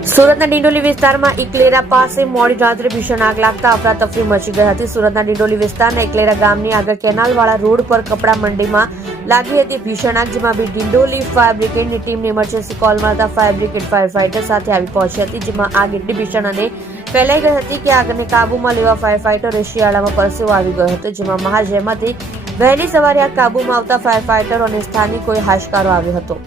સુરતના ડિંડોલી વિસ્તારમાં ઇકલેરા પાસે મોડી રાત્રે ભીષણ આગ લાગતા અફરાતફરી મચી ગઈ હતી. સુરતના ડિંડોલી વિસ્તારના ઇકલેરા ગામની આગળ કેનાલવાળા રોડ પર કપડા મંડીમાં લાગી હતી ભીષણ આગ, જેમાં ડિંડોલી ફાયર બ્રિગેડની ટીમને ઇમરજન્સી કોલ મળતા ફાયર બ્રિગેડ ફાયર ફાઈટર સાથે આવી પહોંચી હતી, જેમાં આગ એટલી ભીષણ અને ફેલાઈ ગઈ હતી કે આગને કાબૂમાં લેવા ફાયર ફાઈટરો શિયાળામાં પરસેવો આવી ગયો હતો, જેમાં મહાજહેમતે વહેલી સવારે આગ કાબૂમાં આવતા ફાયર ફાઈટરો અને સ્થાનિકોએ હાશકારો આવ્યો હતો.